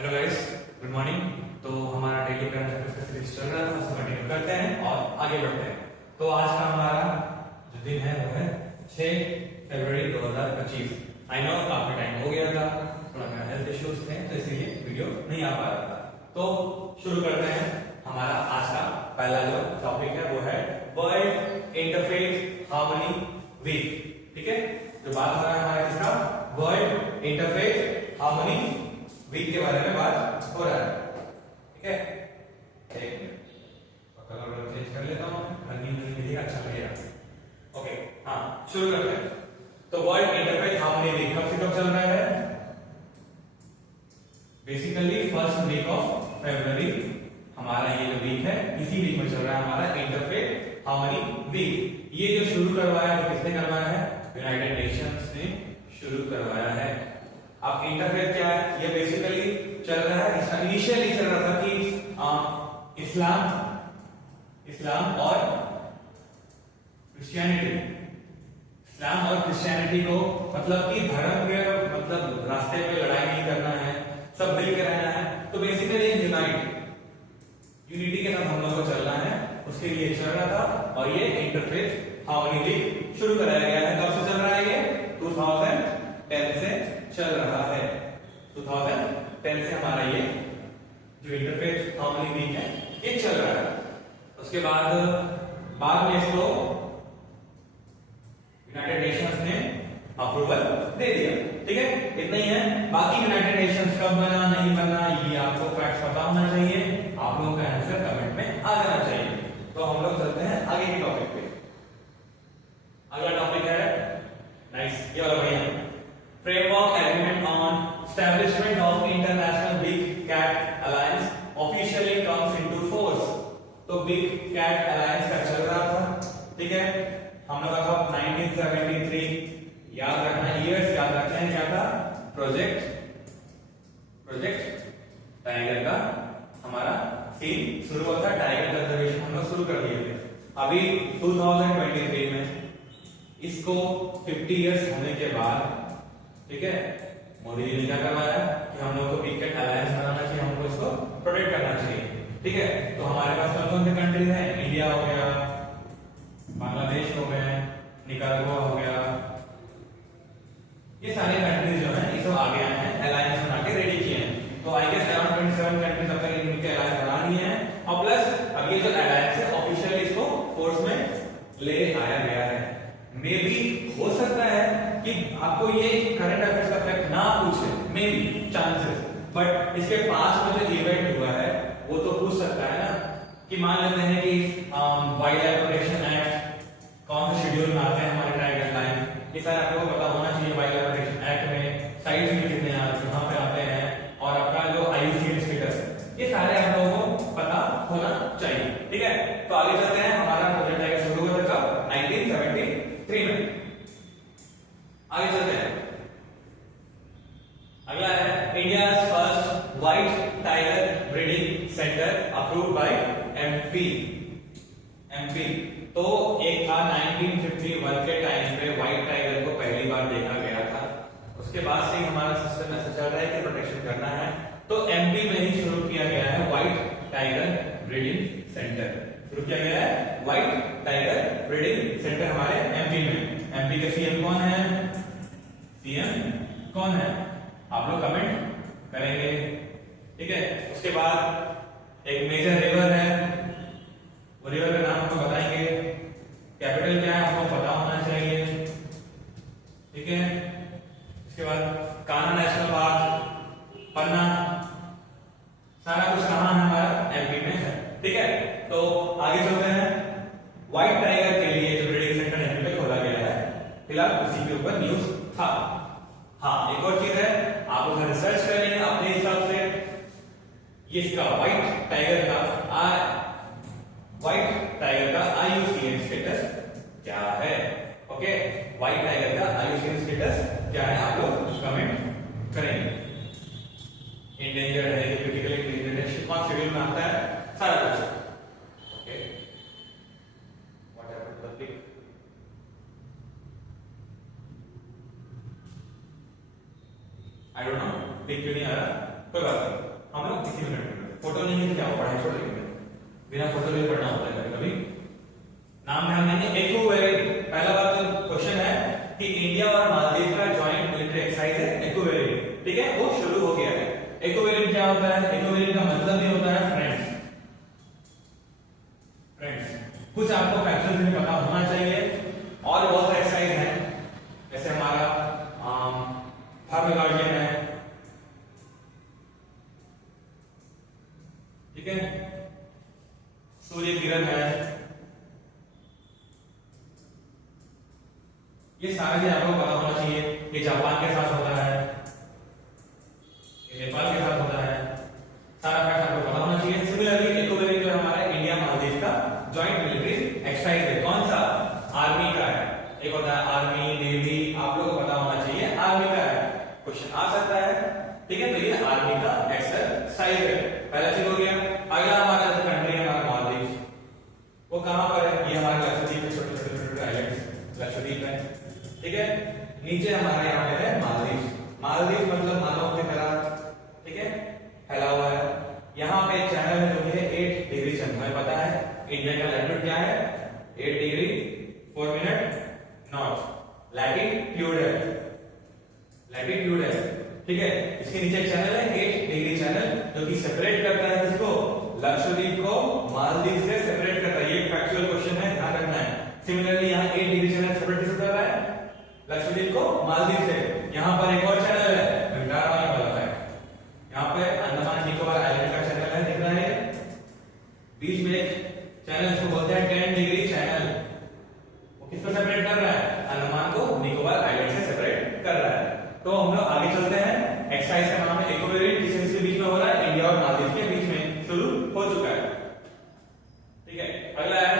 Hello guys, good morning. तो हमारा daily current affairs का सीरीज चल रहा था, उसको कंटिन्यू करते हैं और आगे बढ़ते हैं। तो आज का हमारा जो दिन है वो है 6 फरवरी 2025। आई नो काफी टाइम हो गया था, थोड़ा मेरा हेल्थ इश्यूज थे तो इसीलिए वीडियो नहीं आ पा रहा था। तो शुरू करते हैं। हमारा आज का पहला जो टॉपिक है वो है वर्ल्ड इंटरफेथ हार्मनी वीक। ठीक है, जो बात हो रहा है हमारा किसका, वर्ल्ड इंटरफेथ हार्मनी वीक के बारे में बात हो रहा है। ठीक है, एक मिनट कलर चेंज कर लेता हूं, रंगीन दिखेगा, अच्छा लगेगा। ओके, हाँ शुरू करते हैं। तो वर्ल्ड इंटरफेथ हार्मनी वीक कब से कब चल रहा है? बेसिकली फर्स्ट वीक ऑफ फरवरी हमारा ये जो वीक है, इसी वीक में चल रहा है हमारा इंटरफेथ हार्मनी वीक। ये जो शुरू करवाया है, किसने करवाया है? यूनाइटेड नेशंस ने शुरू करवाया है। अब इंटरफेथ क्या है? ये बेसिकली चल रहा है, इसका इनिशियली चल रहा था कि इस्लाम और क्रिश्चियनिटी को मतलब कि धर्म के मतलब रास्ते पे लड़ाई नहीं करना है, सब मिल के रहना है। तो बेसिकली यूनिटी के साथ हम लोग को चलना है, उसके लिए चल रहा था। और ये इंटरफेथ हार्मनी वीक शुरू कराया गया है। कब से चल रहा है? ये 2010 से चल रहा है। 2010 से हमारा ये जो इंटरफेथ हार्मनी वीक है ये चल रहा है। उसके बाद में इसको यूनाइटेड नेशंस ने अप्रूवल दे दिया। ठीक है, इतना ही है। बाकी यूनाइटेड नेशंस कब बना नहीं बना ये आपको फैक्ट पता होना चाहिए, आप लोगों का आंसर कमेंट में आ जाना चाहिए। तो हम लोग चलते हैं आगे के टॉपिक पे। अगला टॉपिक है नाइस, ये वाला बढ़िया, framework agreement on establishment of international big cat alliance officially comes into force. तो बिग कैट अलायंस का चल रहा था। ठीक है, हम लोग का 1973 याद रखना, ईयर्स याद रखना है। क्या था? प्रोजेक्ट टाइगर का हमारा सीन शुरू हुआ था। टाइगर कंजर्वेशन हम लोग शुरू कर दिए थे। अभी 2023 में इसको 50 इयर्स होने के बाद, ठीक है, मोदी जी ने क्या करवाया कि हम लोग को बिग कैट अलायंस बनाना चाहिए, हमको इसको प्रोटेक्ट करना चाहिए। ठीक है, तो हमारे पास कौन से कंट्रीज हैं? इंडिया हो गया, बांग्लादेश हो गए, निकारागुआ हो गया, ये सारे कंट्रीज जो हैं ये सब आगे आए हैं, अलायंस बना के रेडी किए हैं। तो आई गेस अराउंड 27 कंट्रीज अब तक इनके अलायंस बना ली हैं। और प्लस अब ये जो अलायंस है ऑफिशियली इसको फोर्स में ले आया गया है। मे बी हो सकता है कि आपको ये करंट अफेयर्स का फैक्ट ना पूछे, मे बी चांसेस, बट इसके पास में जो इवेंट हुआ है वो तो पूछ सकता है ना। कि मान लेते हैं कि वाइल्ड लाइफ प्रोटेक्शन एक्ट कौन से शेड्यूल में आते हैं हमारे टाइगर लाइन, ये सारा आपको पता होना चाहिए। वाइल्ड लाइफ प्रोटेक्शन एक्ट में साइट्स में कितने कहां पे आते हैं, और आपका जो IUCN स्टेटस, ये सारे आप लोगों को पता होना चाहिए। ठीक है, तो आगे चलते हैं। हमारा प्रोजेक्ट टाइगर शुरू हुआ था 1973 में। आगे चलते हैं। अगला है India first white tiger breeding centre approved by MP। तो एक था 1951 के टाइम पे व्हाइट टाइगर को पहली बार देखा गया था। उसके बाद से हमारा सिस्टम ऐसा चल रहा है कि प्रोटेक्शन करना है, तो MP में ही शुरू किया गया है व्हाइट टाइगर ब्रीडिंग सेंटर। शुरू किया गया है व्हाइट टाइगर ब्रीडिंग सेंटर हमारे MP में। MP के CM कौन है? CM कौन है? आप लोग कमेंट करेंगे। ठीक है, उसके बाद एक मेजर रिवर है, वो रिवर का नाम आपको बताएंगे। कैपिटल क्या है आपको पता होना चाहिए। ठीक है, इसके बाद कान्हा नेशनल पार्क, पन्ना, सारा कुछ कहां है? हमारा MP में है। ठीक है, तो आगे चलते हैं। व्हाइट टाइगर के लिए जो ब्रीडिंग सेंटर MP में खोला गया है, फिलहाल उसी के ऊपर न्यूज था। हाँ, एक और चीज है, आप उसे रिसर्च करेंगे अपने हिसाब से। ये इसका व्हाइट टाइगर का IUCN स्टेटस क्या है? ओके, व्हाइट टाइगर का IUCN स्टेटस क्या है? आप लोग कमेंट करेंगे। इंडेंजर्ड है, क्रिटिकली इंडेंजर्ड है, कौन शेड्यूल में आता है, सारा कुछ। Okay, what happened to the pig? I don't know, pic क्यों नहीं आ रहा, कोई बात नहीं। हम लोग किसी मिनट में फोटो नहीं है क्या हो पढ़ाई छोड़ देंगे, बिना फोटो के पढ़ना होता है कभी नाम ध्यान देंगे। इक्विवेलेंट, पहला बात क्वेश्चन है कि इंडिया और मालदीव का जॉइंट मिलिट्री एक्सरसाइज है इक्विवेलेंट, ठीक है, वो शुरू हो गया है। इक्विवेलेंट क्या होता है? इक्विवेलेंट का मतलब ये होता है फ्रेंड्स, कुछ आपको फैक्टर्स में पता होना चाहिए। और बहुत सारे एक्सरसाइज हैं, जैसे हमारा थर्मल गार्डियन है, ठीक है, सूर्य किरण है, ये सारे भी आपको पता होना चाहिए। ये जापान के साथ होता है, ये नेपाल के साथ होता है, सारा फैक्ट आपको पता होना चाहिए। सिमिलरली इक्विवेलेंट जो हमारा इंडिया मालदीव का जॉइंट मिलिट्री एक्सरसाइज है, कौन सा? आर्मी का है। एक होता है आर्मी, नेवी, आप लोगों को पता होना चाहिए आर्मी का है, क्वेश्चन आ सकता है, ठीक है। तो ये आर्मी का एक्सरसाइज है, पहला चीज हो गया। अगला हमारा कंट्री है हमारा मालदीव, वो कहां पर है? ये हमारा लक्षद्वीप में छोटे छोटे आइलैंड्स लक्षद्वीप है, ठीक है। नीचे हमारे यहाँ पे है मालदीव, मालदीव मतलब मानव की तरह, ठीक है, फैला हुआ है। यहाँ पे एक चैनल है जो कि है 8 डिग्री चैनल, हमें पता है इंडिया का लैटिट्यूड क्या है? 8 डिग्री 4 मिनट नॉर्थ, लैटिट्यूड है, लैटिट्यूड है, ठीक है। इसके नीचे एक चैनल है 8 डिग्री चैनल, जो कि सेपरेट करता है किसको? लक्षद्वीप को मालदीव से सेपरेट करता है। ये एक फैक्चुअल क्वेश्चन है, ध्यान रखना है। सिमिलरली यहाँ 8 डिग्री चैनल सेपरेट किससे कर रहा है? लक्षद्वीप को मालदीव से। यहाँ पर एक और चैनल है, वाला है, यहाँ पे अंडमान निकोबार आइलैंड का चैनल है, दिख रहा है, बीच में एक चैनल इसको बोलते हैं 10 डिग्री चैनल, वो किसको सेपरेट कर रहा है? अंडमान को निकोबार आइलैंड से सेपरेट कर रहा है। तो हम लोग आगे चलते हैं। एक्सरसाइज का नाम है इक्विवेलेंट, किसके बीच में हो रहा है? इंडिया और मालदीव के बीच में शुरू हो चुका है, ठीक है। अगला है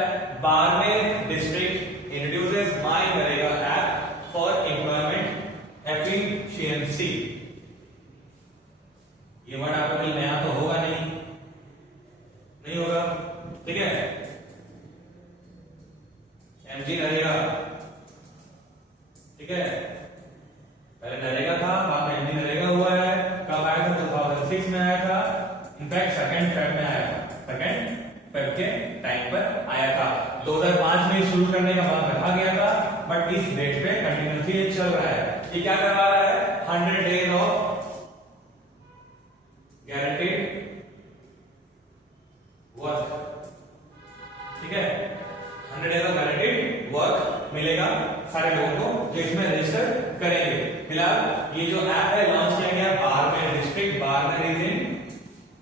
Barmer district introduces my NREGA app for employment efficiency. ये वर्ड आपको कहीं नया तो होगा नहीं होगा, ठीक है। एमजी नरेगा, ठीक है, पहले नरेगा था, बाद में एमजी नरेगा हुआ है। कब आया था? 2006 में आया था, इनफैक्ट 2 फेब में आया था, 2 फेब के टाइम पर आया था। 2005 में शुरू करने का बाद रखा गया था, बट इस डेट पे कंटिन्यूसली चल रहा है। ये क्या करवा रहा है? 100 डेज ऑफ guaranteed वर्क, ठीक है, 100 डेज ऑफ गारंटीड वर्क मिलेगा सारे लोगों को जो इसमें रजिस्टर करेंगे। फिलहाल ये जो ऐप है लॉन्च किया गया Barmer district, Barmer is in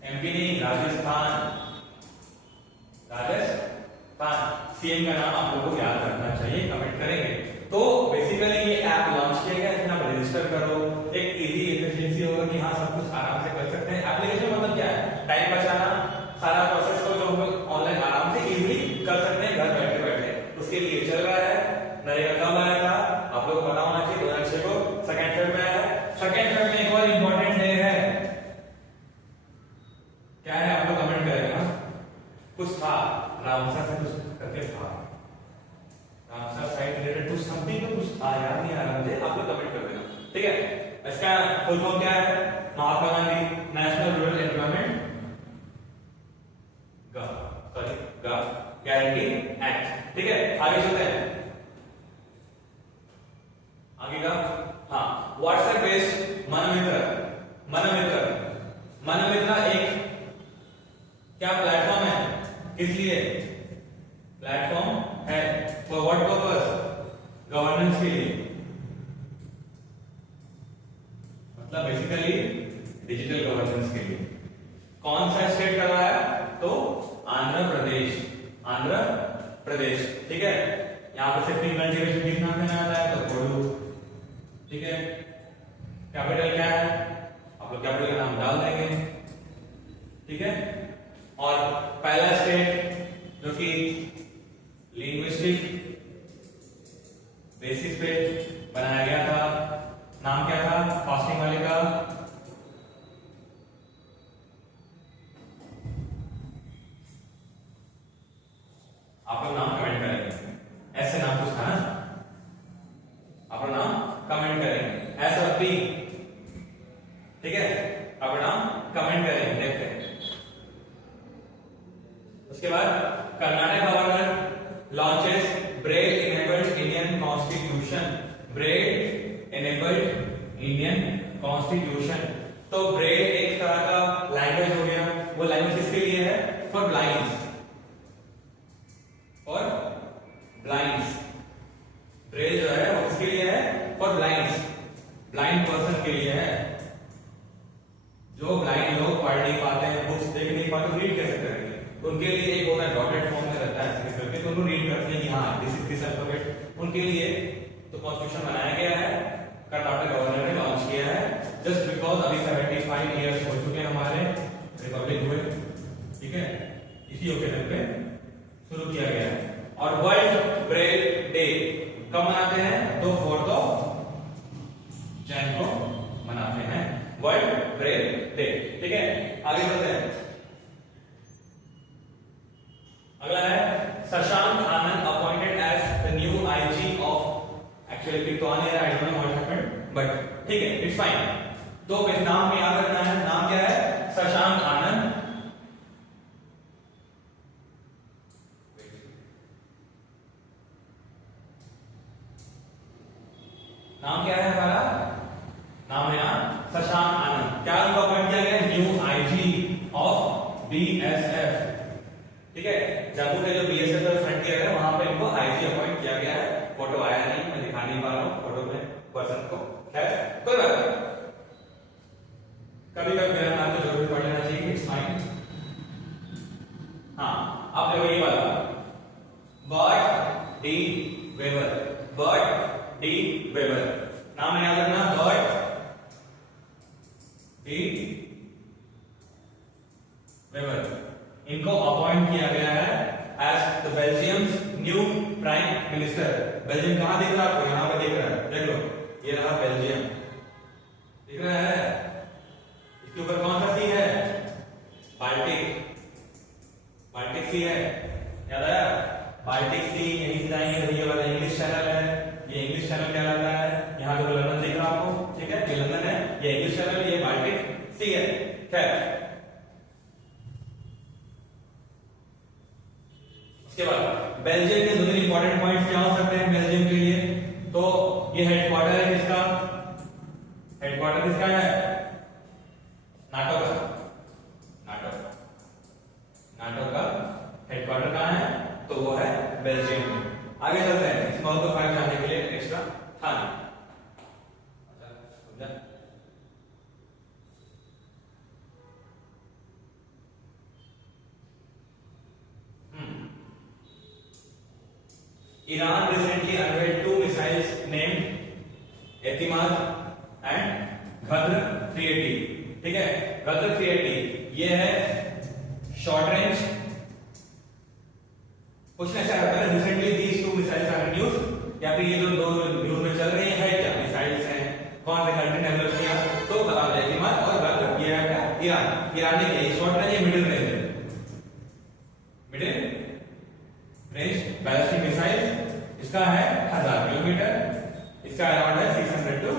MP नहीं, राजस्थान, सीएम का नाम आप लोगों को याद रखना चाहिए, कमेंट करेंगे। तो बेसिकली ये ऐप लॉन्च किया गया, इसमें आप रजिस्टर करो, एक इजी एफिशिएंसी होगा कि हाँ सब कुछ आराम से कर सकते हैं। एप्लीकेशन मतलब क्या है? टाइम बचाना, सारा प्रोसेस को जो हम लोग ऑनलाइन आराम से इजीली कर सकते हैं घर बैठे बैठे, उसके लिए चल रहा है। नरेगा कब आया था? आप लोग को पता होना चाहिए, 2006 को 2 फेब में आया है। 2 फेब में एक और इंपॉर्टेंट डे है, क्या है? आप लोग कमेंट करेंगे। कुछ था रामसर से कुछ करके था, रामसर साइट रिलेटेड कुछ समथिंग तो कुछ था, याद नहीं आ रहा मुझे, आप लोग कमेंट कर देना, ठीक है। इसका फुल फॉर्म क्या है? Mahatma Gandhi national rural employment guarantee act, ठीक है। आगे चलते हैं, आगे का, हाँ, व्हाट्सएप बेस्ड मनमित्र। मनमित्र एक क्या प्लेटफॉर्म है? किस लिए प्लेटफॉर्म है? For what purpose? गवर्नेंस के लिए, मतलब बेसिकली डिजिटल गवर्नेंस के लिए। कौन सा स्टेट कर रहा है? तो आंध्र प्रदेश, ठीक है। यहां पर सिर्फ मल्टीरेशन किस नाम से आता है? तो कोडू, ठीक है। कैपिटल क्या है? आप लोग कैपिटल का नाम डाल देंगे, ठीक है। और पहला स्टेट जो कि लिंग्विस्टिक बेसिस पे बनाया गया था, नाम क्या था? फास्टिंग वाले का आप लोग नाम कमेंट करेंगे, ऐसे नाम कुछ था ना, आप लोग नाम कमेंट करेंगे, ऐसा भी, ठीक है, आप नाम कमेंट करेंगे। Constitution, Braille enabled Indian constitution. तो ब्रेल एक तरह का लैंग्वेज हो गया, वो लैंग्वेज किसके लिए है? For blinds, for blinds. Braille जो है वो किसके लिए है? फॉर ब्लाइंड्स, ब्लाइंड पर्सन के लिए है। जो ब्लाइंड लोग पढ़ नहीं पाते हैं, बुक्स देख नहीं पाते, रीड कैसे करेंगे? तो उनके लिए एक होता है डॉटेड फॉर्म में रहता है ऐसे करके, तो उनको रीड करते हैं कि हाँ दिस इज दिस अल्फाबेट। उनके लिए तो कॉन्स्टिट्यूशन बनाया गया है, कर्नाटक गवर्नर ने लॉन्च किया है, जस्ट बिकॉज अभी 75 इयर्स हो चुके हैं हमारे रिपब्लिक हुए, ठीक है, इसी ओकेजन पे शुरू किया गया है। और वर्ल्ड ब्रेल डे कब मनाते हैं? तो 4 जनवरी को मनाते हैं वर्ल्ड ब्रेल डे, ठीक है। आगे चलते हैं, अगला है Shashank Anand appointed as the new IG of, actually pick तो आने रहा, I don't know what happened but ठीक है, इट्स फाइन। तो इस नाम में याद रखना है, नाम क्या है? शशांक आनंद। नाम क्या है हमारा? नाम है ना शशांक आनंद। क्या उनको अपॉइंट किया गया? न्यू आईजी ऑफ बीएसएफ, ठीक है। जम्मू के जो बीएसएफ का फ्रंटियर है वहां पे इनको आईजी अपॉइंट किया गया है। फोटो आया नहीं, मैं दिखा नहीं पा रहा हूं फोटो में पर्सन को, खैर कोई बात नहीं, कभी कभी मेरा नाम तो जरूर पढ़ लेना चाहिए, इट्स फाइन। हाँ, अब देखो ये वाला Bart De Wever, Bart De Wever, नाम याद रखना, बर्ट डी वेबर। इनको अपॉइंट किया गया है as the Belgium's new prime minister. Belgium कहां दिख रहा है आपको? यहां पे दिख रहा है, देख लो, ये रहा बेल्जियम, दिख रहा है। इसके ऊपर कौन सा सी है? बाल्टिक, बाल्टिक सी है, याद आया? बाल्टिक सी, यहीं से जाएंगे तो ये वाला इंग्लिश चैनल है, ये इंग्लिश चैनल कहलाता है। यहाँ पे लंदन दिख रहा आपको, ठीक है, ये लंदन है, ये इंग्लिश चैनल, ये बाल्टिक सी है, खैर। उसके बाद बेल्जियम के 2-3 इंपॉर्टेंट पॉइंट्स क्या हो सकते हैं बेल्जियम के लिए? तो ये हेडक्वार्टर है किसका? हेडक्वार्टर किसका है? नाटो का, नाटो, नाटो का हेडक्वार्टर कहां है? तो वो है बेल्जियम में। आगे चलते हैं, स्मॉल को फाइल जानने के लिए एक्स्ट्रा था नहीं। Iran recently unveiled 2 missiles named एतिमाद and घद्र 380, ठीक है। घद्र 380 ये है शॉर्ट रेंज, कुछ ऐसा होता है recently these 2 missiles R news, या फिर ये जो 2 न्यूज में चल रही है क्या मिसाइल्स हैं, कौन से कंट्री ने डेवलप किया? तो बता दें एतिमाद और घद्र, ये है क्या? ईरान। ईरान ने किया, शॉर्ट रेंज, ये मिडिल रेंज है, मिडिल रेंज बैलिस्टिक मिसाइल। इसका है 1000 किलोमीटर, इसका अराउंड है 600 to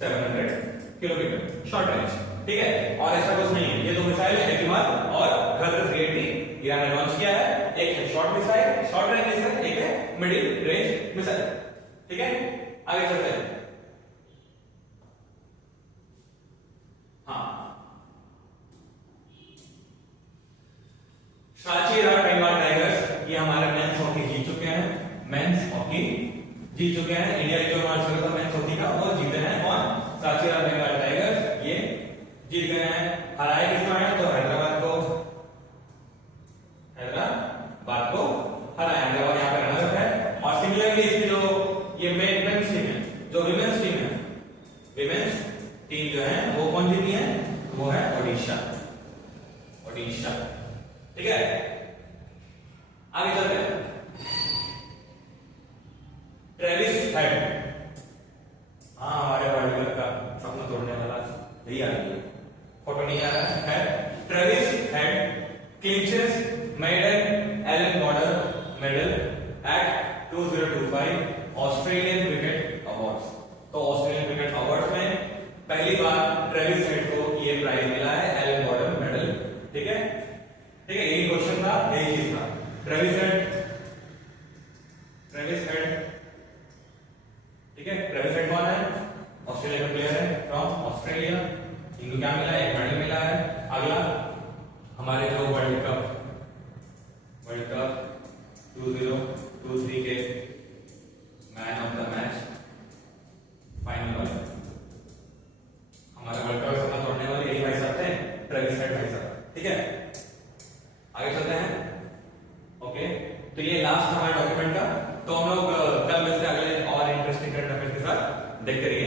700 किलोमीटर शॉर्ट रेंज, ठीक है। और ऐसा कुछ नहीं है, ये 2 मिसाइल एतिमाद और घद्र 380 ईरान ने लॉन्च किया है। एक है short missile, short range missile, एक है मिडिल रेंज मिसाइल, ठीक है। आगे चलते हैं, हाँ, सांची बंगाल टाइगर्स ये हमारे मेंस हॉकी जीत चुके हैं, मेंस हॉकी जीत चुके हैं। इंडिया की जो मैच चल रहा था मेंस हॉकी का, वो जीते हैं कौन? सांची बंगाल टाइगर्स, ये जीत गए हैं। हराए किसको है? तो हैदराबाद को, हैदराबाद को हराया, हैदराबाद यहाँ पे रनर है। और सिमिलरली इसकी जो ये मेंस टीम है, जो विमेंस टीम है, विमेंस टीम जो है वो कौन जीती है? वो है ओडिशा, ओडिशा, ठीक है। आगे चलते हैं, ट्रेविस हेड, हाँ हमारे वर्ल्ड कप का सपना तोड़ने वाला यही आ रही है, फोटो नहीं आ रहा है। Travis Head clinches maiden Allan Border medal at 2025 Australian cricket awards. तो ऑस्ट्रेलियन क्रिकेट अवार्ड में पहली बार ट्रेविस हेड को ये प्राइज मिला है, एलन बॉर्डर मेडल, ठीक है, ठीक है। यही क्वेश्चन था, यही चीज था। ट्रेविस हेड सेलेक्टर 2023 के man of the match final वाले हमारा वर्ल्ड कप साथ होने वाले यही भाई साहब थे, ट्रेविस हेड भाई साहब। ठीक है, आगे चलते हैं। ओके, तो ये लास्ट हमारा डॉक्यूमेंट का। तो हम लोग कल मिलते हैं अगले और इंटरेस्टिंग करंट अफेयर्स के साथ। देखते रहिए।